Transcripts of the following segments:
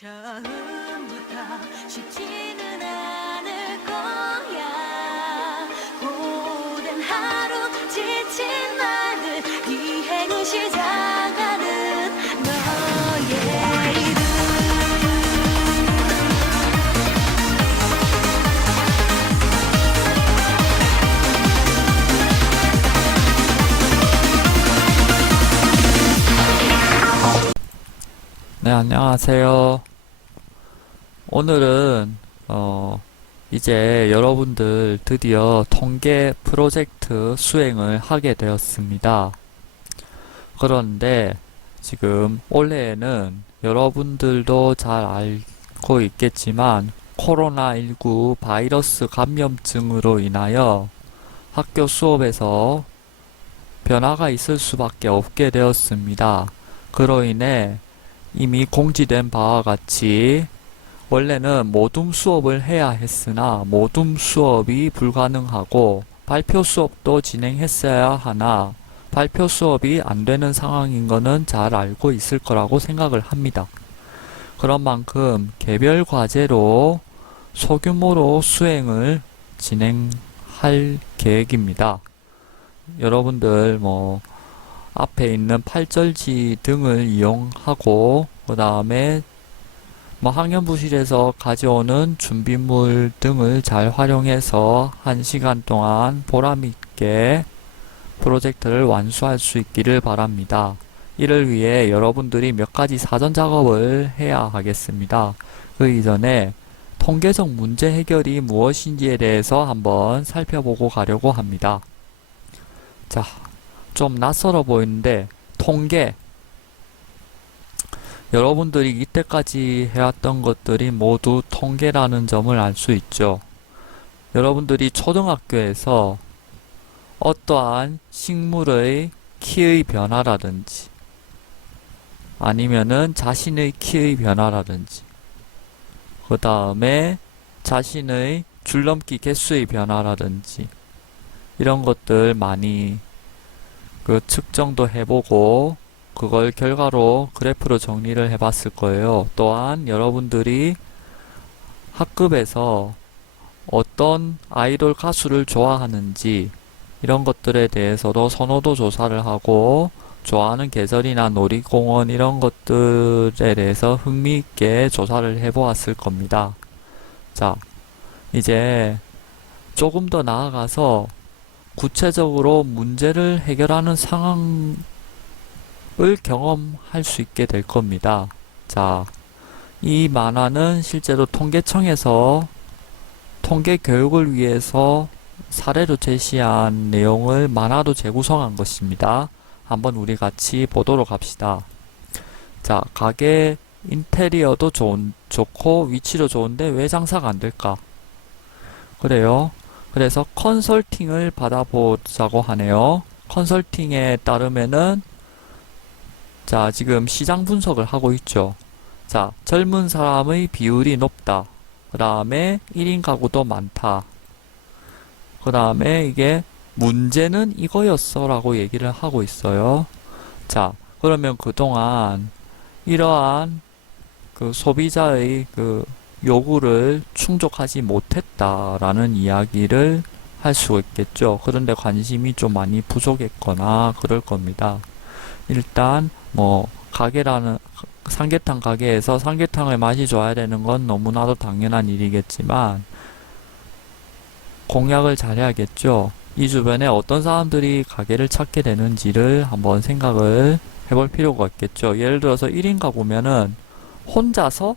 처음부터 쉽지는 않을 거야. 고된 하루 지친 날들 기행을 시작하는 너의 이름. 네, 안녕하세요. 오늘은 이제 여러분들 드디어 통계 프로젝트 수행을 하게 되었습니다. 그런데 지금 올해에는 여러분들도 잘 알고 있겠지만 코로나19 바이러스 감염증으로 인하여 학교 수업에서 변화가 있을 수밖에 없게 되었습니다. 그로 인해 이미 공지된 바와 같이 원래는 모둠 수업을 해야 했으나 모둠 수업이 불가능하고 발표 수업도 진행했어야 하나 발표 수업이 안 되는 상황인 거는 잘 알고 있을 거라고 생각을 합니다. 그런 만큼 개별 과제로 소규모로 수행을 진행할 계획입니다. 여러분들 앞에 있는 팔절지 등을 이용하고 그 다음에 학년부실에서 가져오는 준비물 등을 잘 활용해서 1시간 동안 보람있게 프로젝트를 완수할 수 있기를 바랍니다. 이를 위해 여러분들이 몇 가지 사전 작업을 해야 하겠습니다. 그 이전에 통계적 문제 해결이 무엇인지에 대해서 한번 살펴보고 가려고 합니다. 자, 좀 낯설어 보이는데 통계, 여러분들이 이때까지 해왔던 것들이 모두 통계라는 점을 알 수 있죠. 여러분들이 초등학교에서 어떠한 식물의 키의 변화라든지 아니면은 자신의 키의 변화라든지 그 다음에 자신의 줄넘기 개수의 변화라든지 이런 것들 많이 측정도 해보고 그걸 결과로 그래프로 정리를 해봤을 거예요. 또한 여러분들이 학급에서 어떤 아이돌 가수를 좋아하는지 이런 것들에 대해서도 선호도 조사를 하고 좋아하는 계절이나 놀이공원 이런 것들에 대해서 흥미있게 조사를 해보았을 겁니다. 자, 이제 조금 더 나아가서 구체적으로 문제를 해결하는 상황을 경험할 수 있게 될 겁니다. 자, 이 만화는 실제로 통계청에서 통계 교육을 위해서 사례로 제시한 내용을 만화로 재구성한 것입니다. 한번 우리 같이 보도록 합시다. 자, 가게 인테리어도 좋고 위치도 좋은데 왜 장사가 안 될까? 그래요. 그래서 컨설팅을 받아보자고 하네요. 컨설팅에 따르면은 자, 지금 시장 분석을 하고 있죠. 자, 젊은 사람의 비율이 높다. 그 다음에 1인 가구도 많다. 그 다음에 이게 문제는 이거였어 라고 얘기를 하고 있어요. 자, 그러면 그동안 이러한 소비자의 요구를 충족하지 못했다라는 이야기를 할 수 있겠죠. 그런데 관심이 좀 많이 부족했거나 그럴 겁니다. 일단 삼계탕 가게에서 삼계탕의 맛이 좋아야 되는 건 너무나도 당연한 일이겠지만 공략을 잘해야겠죠. 이 주변에 어떤 사람들이 가게를 찾게 되는지를 한번 생각을 해볼 필요가 있겠죠. 예를 들어서 1인 가구면은 혼자서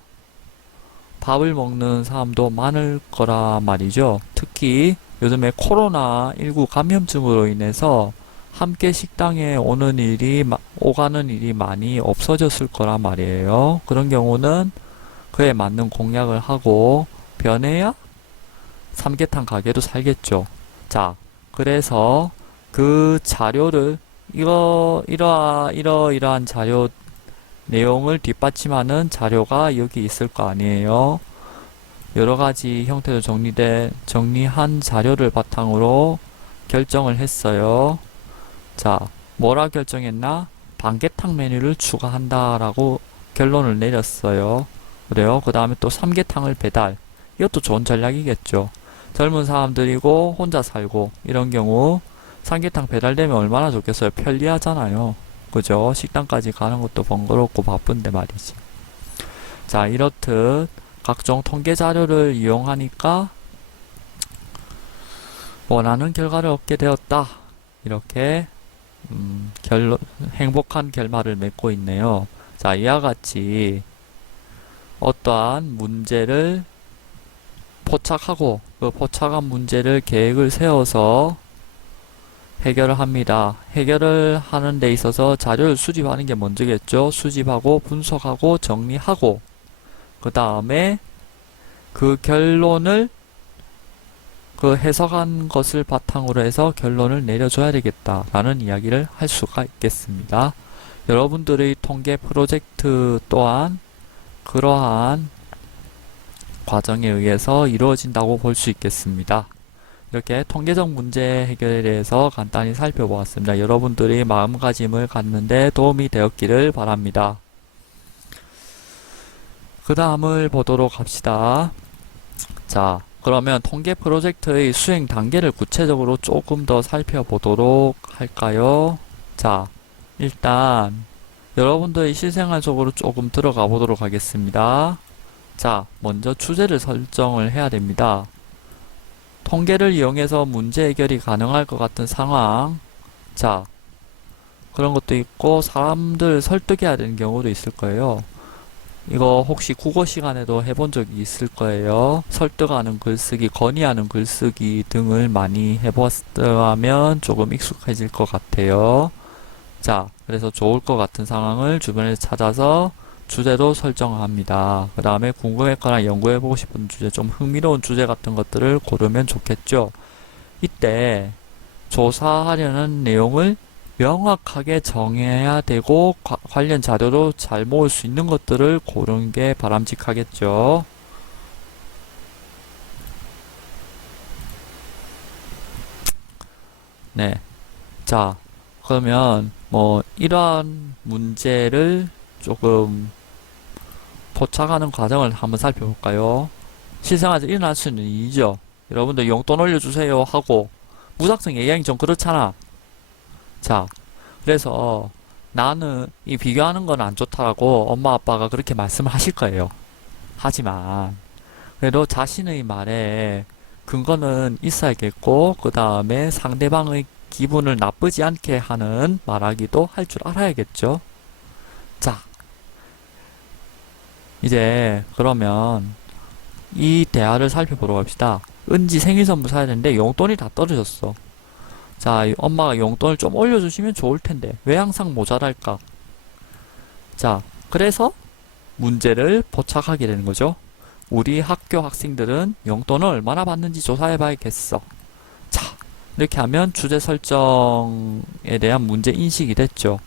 밥을 먹는 사람도 많을 거라 말이죠. 특히 요즘에 코로나19 감염증으로 인해서 함께 식당에 오가는 일이 많이 없어졌을 거란 말이에요. 그런 경우는 그에 맞는 공략을 하고 변해야 삼계탕 가게도 살겠죠. 자, 그래서 그 자료를 이러이러한 자료 내용을 뒷받침하는 자료가 여기 있을 거 아니에요. 여러가지 형태로 정리한 자료를 바탕으로 결정을 했어요. 자, 뭐라 결정했나? 반개탕 메뉴를 추가한다라고 결론을 내렸어요. 그래요. 그 다음에 또 삼계탕을 배달. 이것도 좋은 전략이겠죠. 젊은 사람들이고 혼자 살고 이런 경우 삼계탕 배달되면 얼마나 좋겠어요. 편리하잖아요. 그죠? 식당까지 가는 것도 번거롭고 바쁜데 말이지. 자, 이렇듯 각종 통계 자료를 이용하니까 원하는 결과를 얻게 되었다. 이렇게 행복한 결말을 맺고 있네요. 자, 이와 같이 어떠한 문제를 포착하고 그 포착한 문제를 계획을 세워서 해결을 합니다. 해결을 하는 데 있어서 자료를 수집하는 게 먼저겠죠. 수집하고 분석하고 정리하고 그 다음에 그 결론을 그 해석한 것을 바탕으로 해서 결론을 내려줘야 되겠다라는 이야기를 할 수가 있겠습니다. 여러분들의 통계 프로젝트 또한 그러한 과정에 의해서 이루어진다고 볼 수 있겠습니다. 이렇게 통계적 문제 해결에 대해서 간단히 살펴보았습니다. 여러분들이 마음가짐을 갖는데 도움이 되었기를 바랍니다. 그 다음을 보도록 합시다. 자, 그러면 통계 프로젝트의 수행 단계를 구체적으로 조금 더 살펴보도록 할까요? 자, 일단 여러분들의 실생활 속으로 조금 들어가 보도록 하겠습니다. 자, 먼저 주제를 설정을 해야 됩니다. 통계를 이용해서 문제 해결이 가능할 것 같은 상황. 자, 그런 것도 있고 사람들 설득해야 되는 경우도 있을 거예요. 이거 혹시 국어 시간에도 해본 적이 있을 거예요. 설득하는 글쓰기, 건의하는 글쓰기 등을 많이 해보았다면 조금 익숙해질 것 같아요. 자, 그래서 좋을 것 같은 상황을 주변에서 찾아서 주제도 설정합니다. 그 다음에 궁금했거나 연구해보고 싶은 주제, 좀 흥미로운 주제 같은 것들을 고르면 좋겠죠. 이때 조사하려는 내용을 명확하게 정해야 되고 관련 자료도 잘 모을 수 있는 것들을 고르는 게 바람직하겠죠. 네. 자, 그러면 뭐 이러한 문제를 조금 포착하는 과정을 한번 살펴볼까요? 실생활에서 일어날 수 있는 일이죠. 여러분들 용돈 올려주세요 하고 무작정 얘기하기 좀 그렇잖아. 자, 그래서 나는 이 비교하는 건 안 좋다라고 엄마 아빠가 그렇게 말씀을 하실 거예요. 하지만 그래도 자신의 말에 근거는 있어야겠고 그 다음에 상대방의 기분을 나쁘지 않게 하는 말하기도 할 줄 알아야겠죠. 자, 이제 그러면 이 대화를 살펴보러 갑시다. 은지 생일 선물 사야 되는데 용돈이 다 떨어졌어. 자, 엄마가 용돈을 좀 올려주시면 좋을 텐데 왜 항상 모자랄까? 자, 그래서 문제를 포착하게 되는 거죠. 우리 학교 학생들은 용돈을 얼마나 받는지 조사해 봐야겠어. 자, 이렇게 하면 주제 설정에 대한 문제 인식이 됐죠.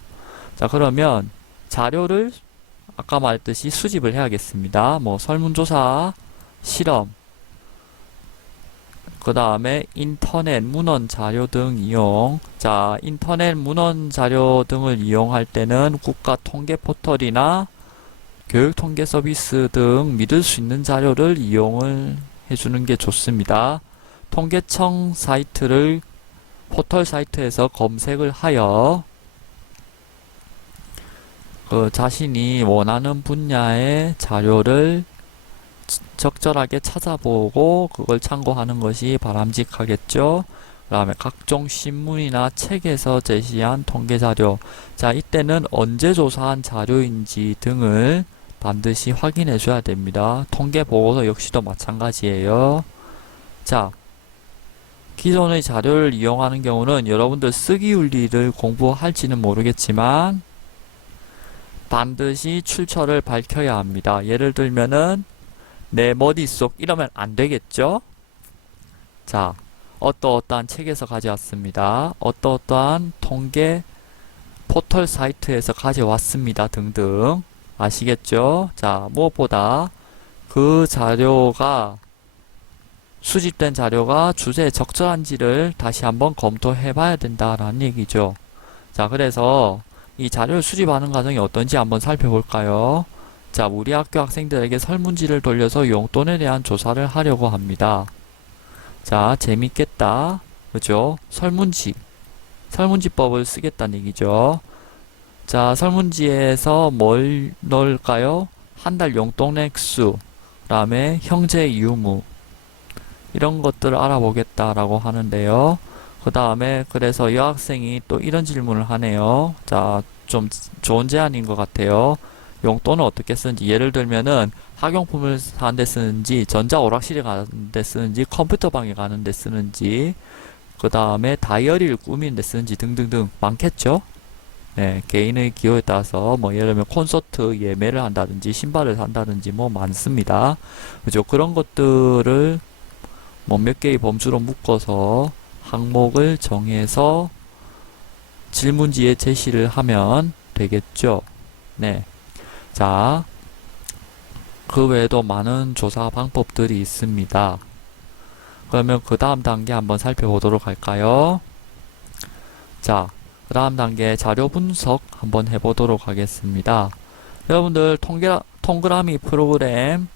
자, 그러면 자료를 아까 말했듯이 수집을 해야겠습니다. 뭐 설문조사, 실험, 그 다음에 인터넷 문헌 자료 등 이용. 자, 인터넷 문헌 자료 등을 이용할 때는 국가 통계 포털이나 교육 통계 서비스 등 믿을 수 있는 자료를 이용을 해주는 게 좋습니다. 통계청 사이트를 포털 사이트에서 검색을 하여 자신이 원하는 분야의 자료를 적절하게 찾아보고 그걸 참고하는 것이 바람직하겠죠. 그 다음에 각종 신문이나 책에서 제시한 통계 자료. 자, 이때는 언제 조사한 자료인지 등을 반드시 확인해 줘야 됩니다. 통계 보고서 역시도 마찬가지예요. 자, 기존의 자료를 이용하는 경우는 여러분들 쓰기 윤리를 공부할지는 모르겠지만 반드시 출처를 밝혀야 합니다. 예를 들면은 내 머릿속 이러면 안 되겠죠? 자, 어떠어떠한 책에서 가져왔습니다. 어떠어떠한 통계 포털 사이트에서 가져왔습니다. 등등. 아시겠죠? 자, 무엇보다 그 자료가 수집된 자료가 주제에 적절한지를 다시 한번 검토해 봐야 된다라는 얘기죠. 자, 그래서 이 자료를 수집하는 과정이 어떤지 한번 살펴볼까요? 자, 우리 학교 학생들에게 설문지를 돌려서 용돈에 대한 조사를 하려고 합니다. 자, 재밌겠다. 그죠? 설문지법을 쓰겠다는 얘기죠. 자, 설문지에서 뭘 넣을까요? 한 달 용돈 액수, 그 다음에 형제 유무, 이런 것들을 알아보겠다라고 하는데요. 그 다음에 그래서 여학생이 또 이런 질문을 하네요. 자, 좀 좋은 제안인 것 같아요. 용돈을 어떻게 쓰는지, 예를 들면은 학용품을 사는데 쓰는지, 전자오락실에 가는데 쓰는지, 컴퓨터방에 가는데 쓰는지, 그 다음에 다이어리를 꾸미는데 쓰는지 등등등 많겠죠? 네, 개인의 기호에 따라서 뭐 예를 들면 콘서트 예매를 한다든지 신발을 산다든지 뭐 많습니다. 그죠? 그런 것들을 뭐 몇 개의 범주로 묶어서 항목을 정해서 질문지에 제시를 하면 되겠죠. 네. 자, 그 외에도 많은 조사 방법들이 있습니다. 그러면 그 다음 단계 한번 살펴보도록 할까요? 자, 그 다음 단계 자료 분석 한번 해보도록 하겠습니다. 여러분들 동그라미 프로그램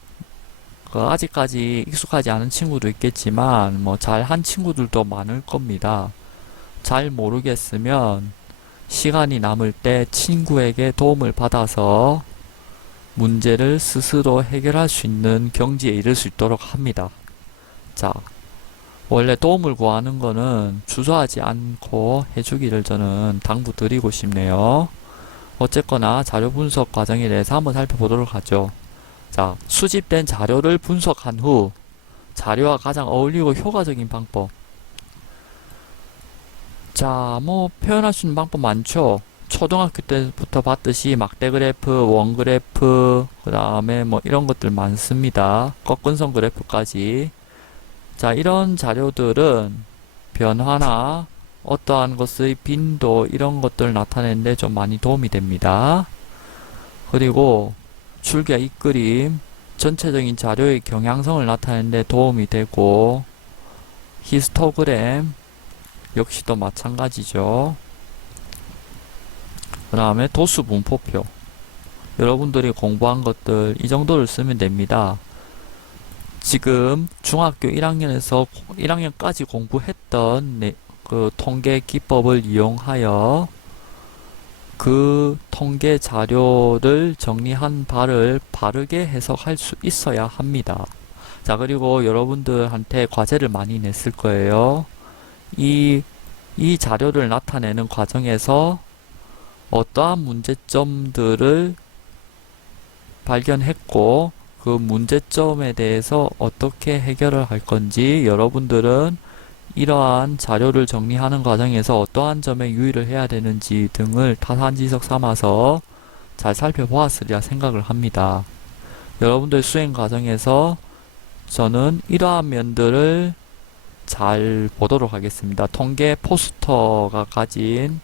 아직까지 익숙하지 않은 친구도 있겠지만 뭐 잘한 친구들도 많을 겁니다. 잘 모르겠으면 시간이 남을 때 친구에게 도움을 받아서 문제를 스스로 해결할 수 있는 경지에 이를 수 있도록 합니다. 자, 원래 도움을 구하는 거는 주저하지 않고 해주기를 저는 당부드리고 싶네요. 어쨌거나 자료 분석 과정에 대해서 한번 살펴보도록 하죠. 자, 수집된 자료를 분석한 후 자료와 가장 어울리고 효과적인 방법. 자, 뭐 표현할 수 있는 방법 많죠. 초등학교 때부터 봤듯이 막대 그래프, 원 그래프, 그 다음에 뭐 이런 것들 많습니다. 꺾은선 그래프까지. 자, 이런 자료들은 변화나 어떠한 것의 빈도 이런 것들을 나타내는데 좀 많이 도움이 됩니다. 그리고 줄기와 잇그림, 전체적인 자료의 경향성을 나타내는데 도움이 되고, 히스토그램 역시도 마찬가지죠. 그 다음에 도수 분포표. 여러분들이 공부한 것들 이 정도를 쓰면 됩니다. 지금 중학교 1학년에서 1학년까지 공부했던 그 통계 기법을 이용하여 그 통계 자료를 정리한 바를 바르게 해석할 수 있어야 합니다. 자, 그리고 여러분들한테 과제를 많이 냈을 거예요. 이 자료를 나타내는 과정에서 어떠한 문제점들을 발견했고 그 문제점에 대해서 어떻게 해결을 할 건지 여러분들은 이러한 자료를 정리하는 과정에서 어떠한 점에 유의를 해야 되는지 등을 타산지석 삼아서 잘 살펴보았으리라 생각을 합니다. 여러분들 수행 과정에서 저는 이러한 면들을 잘 보도록 하겠습니다. 통계 포스터가 가진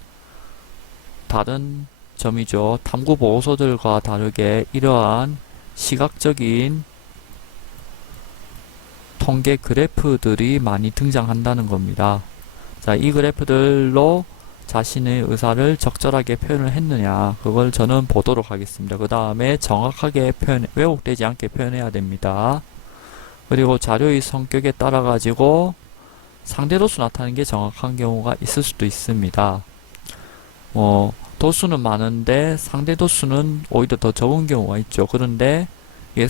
다른 점이죠. 탐구 보고서들과 다르게 이러한 시각적인 통계 그래프들이 많이 등장한다는 겁니다. 자, 이 그래프들로 자신의 의사를 적절하게 표현을 했느냐, 그걸 저는 보도록 하겠습니다. 그 다음에 정확하게 왜곡되지 않게 표현해야 됩니다. 그리고 자료의 성격에 따라 가지고 상대도수 나타내는 게 정확한 경우가 있을 수도 있습니다. 도수는 많은데 상대도수는 오히려 더 적은 경우가 있죠. 그런데 이게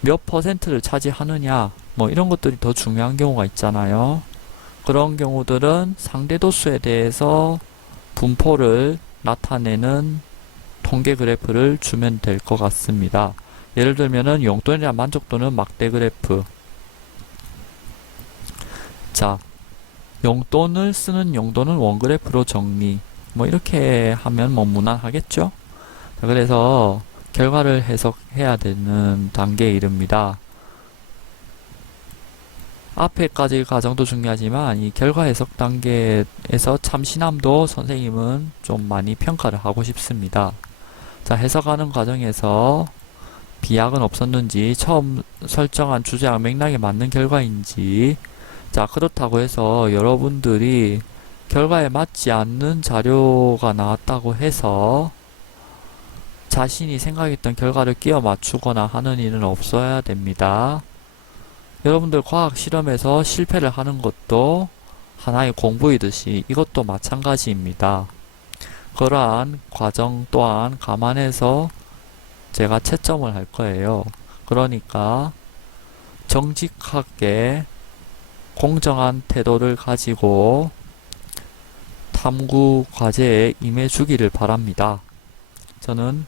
몇 퍼센트를 차지하느냐, 이런 것들이 더 중요한 경우가 있잖아요. 그런 경우들은 상대도수에 대해서 분포를 나타내는 통계 그래프를 주면 될 것 같습니다. 예를 들면은 용돈에 대한 만족도는 막대 그래프. 자, 용돈을 쓰는 용도는 원 그래프로 정리. 이렇게 하면 무난하겠죠? 자, 그래서 결과를 해석해야 되는 단계에 이릅니다. 앞에까지 과정도 중요하지만 이 결과 해석 단계에서 참신함도 선생님은 좀 많이 평가를 하고 싶습니다. 자, 해석하는 과정에서 비약은 없었는지, 처음 설정한 주제와 맥락에 맞는 결과인지, 자, 그렇다고 해서 여러분들이 결과에 맞지 않는 자료가 나왔다고 해서 자신이 생각했던 결과를 끼워 맞추거나 하는 일은 없어야 됩니다. 여러분들 과학 실험에서 실패를 하는 것도 하나의 공부이듯이 이것도 마찬가지입니다. 그러한 과정 또한 감안해서 제가 채점을 할 거예요. 그러니까 정직하게 공정한 태도를 가지고 탐구 과제에 임해 주기를 바랍니다. 저는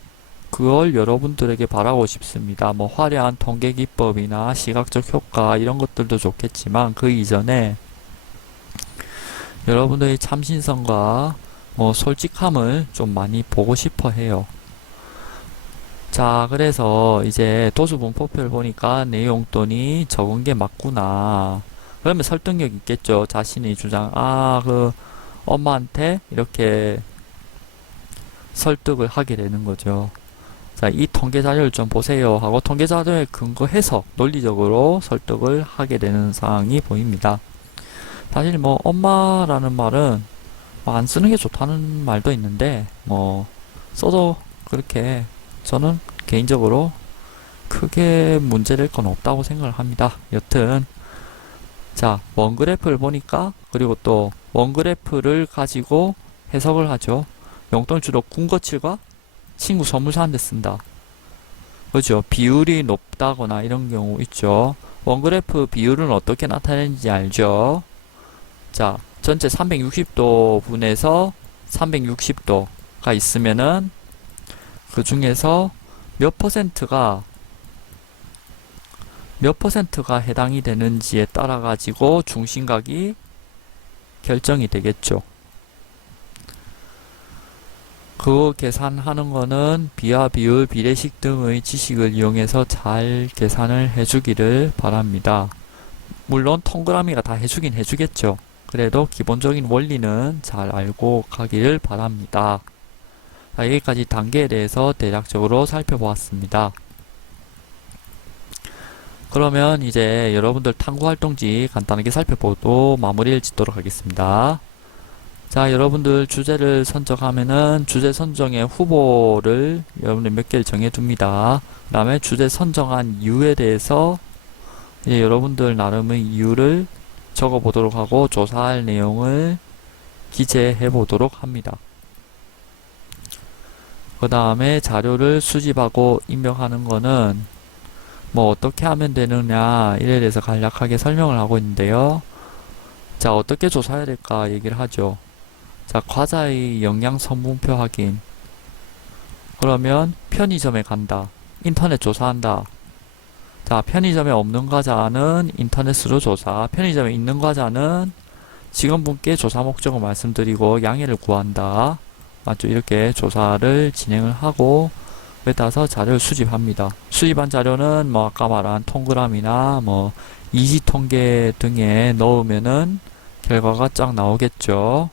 그걸 여러분들에게 바라고 싶습니다. 뭐 화려한 통계 기법이나 시각적 효과 이런 것들도 좋겠지만 그 이전에 여러분들의 참신성과 뭐 솔직함을 좀 많이 보고 싶어 해요. 자, 그래서 이제 도수분포표를 보니까 내 용돈이 적은 게 맞구나. 그러면 설득력 있겠죠. 자신의 주장. 엄마한테 이렇게 설득을 하게 되는 거죠. 자, 이 통계 자료를 좀 보세요 하고 통계 자료에 근거해서 논리적으로 설득을 하게 되는 상황이 보입니다. 사실 뭐 엄마라는 말은 안 쓰는 게 좋다는 말도 있는데 뭐 써도 그렇게 저는 개인적으로 크게 문제될 건 없다고 생각을 합니다. 여튼 자, 원그래프를 보니까 그리고 또 원그래프를 가지고 해석을 하죠. 용돈을 주로 군것질과 친구 선물 사는데 쓴다. 그죠? 비율이 높다거나 이런 경우 있죠. 원그래프 비율은 어떻게 나타내는지 알죠? 자, 전체 360도 분에서 360도가 있으면은 그 중에서 몇 퍼센트가 해당이 되는지에 따라 가지고 중심각이 결정이 되겠죠. 그 계산하는 거는 비와 비율, 비례식 등의 지식을 이용해서 잘 계산을 해주기를 바랍니다. 물론 동그라미가 다 해주긴 해주겠죠. 그래도 기본적인 원리는 잘 알고 가기를 바랍니다. 자, 여기까지 단계에 대해서 대략적으로 살펴보았습니다. 그러면 이제 여러분들 탐구활동지 간단하게 살펴보고 마무리를 짓도록 하겠습니다. 자, 여러분들 주제를 선정하면은 주제 선정의 후보를 여러분들 몇 개를 정해둡니다. 그 다음에 주제 선정한 이유에 대해서 이제 여러분들 나름의 이유를 적어보도록 하고 조사할 내용을 기재해 보도록 합니다. 그 다음에 자료를 수집하고 입력하는 거는 뭐 어떻게 하면 되느냐 이에 대해서 간략하게 설명을 하고 있는데요. 자, 어떻게 조사해야 될까 얘기를 하죠. 자, 과자의 영양 성분표 확인. 그러면 편의점에 간다. 인터넷 조사한다. 자, 편의점에 없는 과자는 인터넷으로 조사. 편의점에 있는 과자는 직원분께 조사 목적을 말씀드리고 양해를 구한다. 맞죠? 이렇게 조사를 진행을 하고 그에 따라서 자료를 수집합니다. 수집한 자료는 뭐 아까 말한 동그라미나 뭐 이지 통계 등에 넣으면은 결과가 쫙 나오겠죠.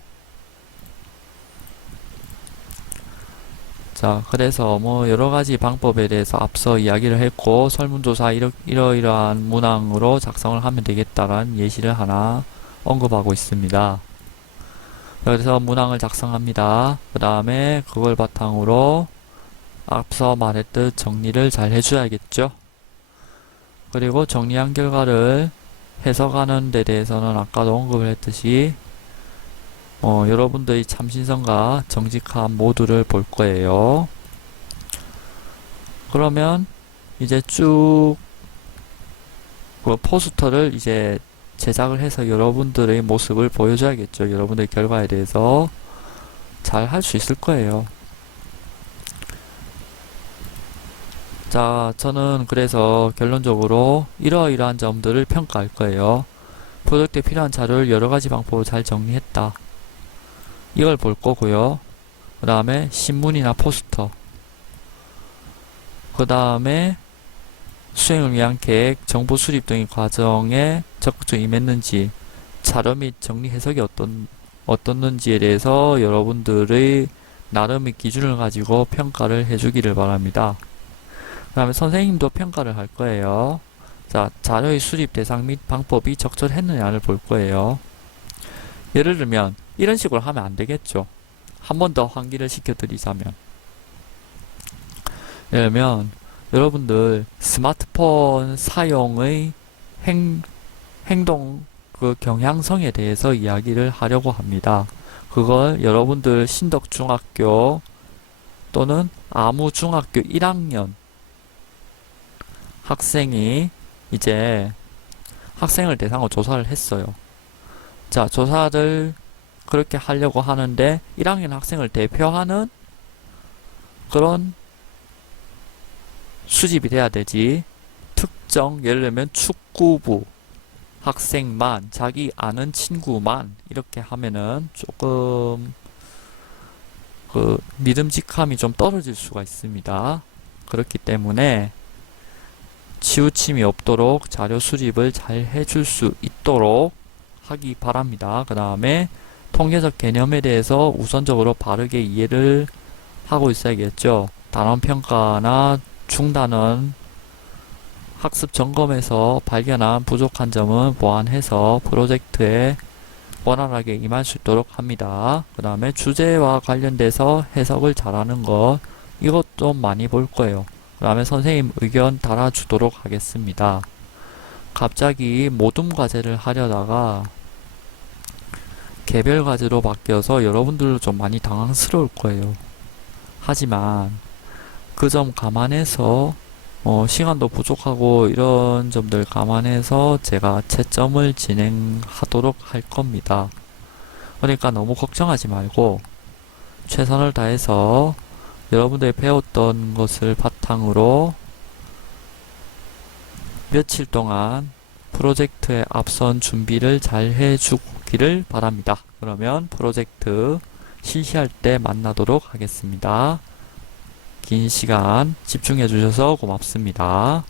자, 그래서 뭐 여러가지 방법에 대해서 앞서 이야기를 했고 설문조사 이러이러한 문항으로 작성을 하면 되겠다라는 예시를 하나 언급하고 있습니다. 그래서 문항을 작성합니다. 그 다음에 그걸 바탕으로 앞서 말했듯 정리를 잘 해줘야겠죠. 그리고 정리한 결과를 해석하는 데 대해서는 아까도 언급을 했듯이 여러분들의 참신성과 정직함 모두를 볼 거예요. 그러면 이제 쭉 그 포스터를 이제 제작을 해서 여러분들의 모습을 보여줘야겠죠. 여러분들의 결과에 대해서 잘 할 수 있을 거예요. 자, 저는 그래서 결론적으로 이러이러한 점들을 평가할 거예요. 프로젝트에 필요한 자료를 여러가지 방법으로 잘 정리했다. 이걸 볼 거고요. 그 다음에 신문이나 포스터. 그 다음에 수행을 위한 계획, 정보 수립 등의 과정에 적극적으로 임했는지, 자료 및 정리 해석이 어떻는지에 대해서 여러분들의 나름의 기준을 가지고 평가를 해주기를 바랍니다. 그 다음에 선생님도 평가를 할 거예요. 자, 자료의 수립 대상 및 방법이 적절했느냐를 볼 거예요. 예를 들면 이런 식으로 하면 안 되겠죠. 한 번 더 환기를 시켜드리자면 예를 들면 여러분들 스마트폰 사용의 행동 그 경향성에 대해서 이야기를 하려고 합니다. 그걸 여러분들 신덕중학교 또는 아무중학교 1학년 학생이 이제 학생을 대상으로 조사를 했어요. 자, 조사를 그렇게 하려고 하는데 1학년 학생을 대표하는 그런 수집이 돼야 되지. 특정, 예를 들면 축구부 학생만, 자기 아는 친구만 이렇게 하면은 조금 그 믿음직함이 좀 떨어질 수가 있습니다. 그렇기 때문에 치우침이 없도록 자료 수집을 잘 해줄 수 있도록 하기 바랍니다. 그 다음에 통계적 개념에 대해서 우선적으로 바르게 이해를 하고 있어야겠죠. 단원평가나 중단원 학습 점검에서 발견한 부족한 점은 보완해서 프로젝트에 원활하게 임할 수 있도록 합니다. 그 다음에 주제와 관련돼서 해석을 잘하는 것, 이것 좀 많이 볼 거예요. 그 다음에 선생님 의견 달아주도록 하겠습니다. 갑자기 모둠 과제를 하려다가 개별 과제로 바뀌어서 여러분들도 좀 많이 당황스러울 거예요. 하지만 그 점 감안해서 시간도 부족하고 이런 점들 감안해서 제가 채점을 진행하도록 할 겁니다. 그러니까 너무 걱정하지 말고 최선을 다해서 여러분들이 배웠던 것을 바탕으로 며칠 동안 프로젝트에 앞선 준비를 잘 해주기를 바랍니다. 그러면 프로젝트 실시할 때 만나도록 하겠습니다. 긴 시간 집중해 주셔서 고맙습니다.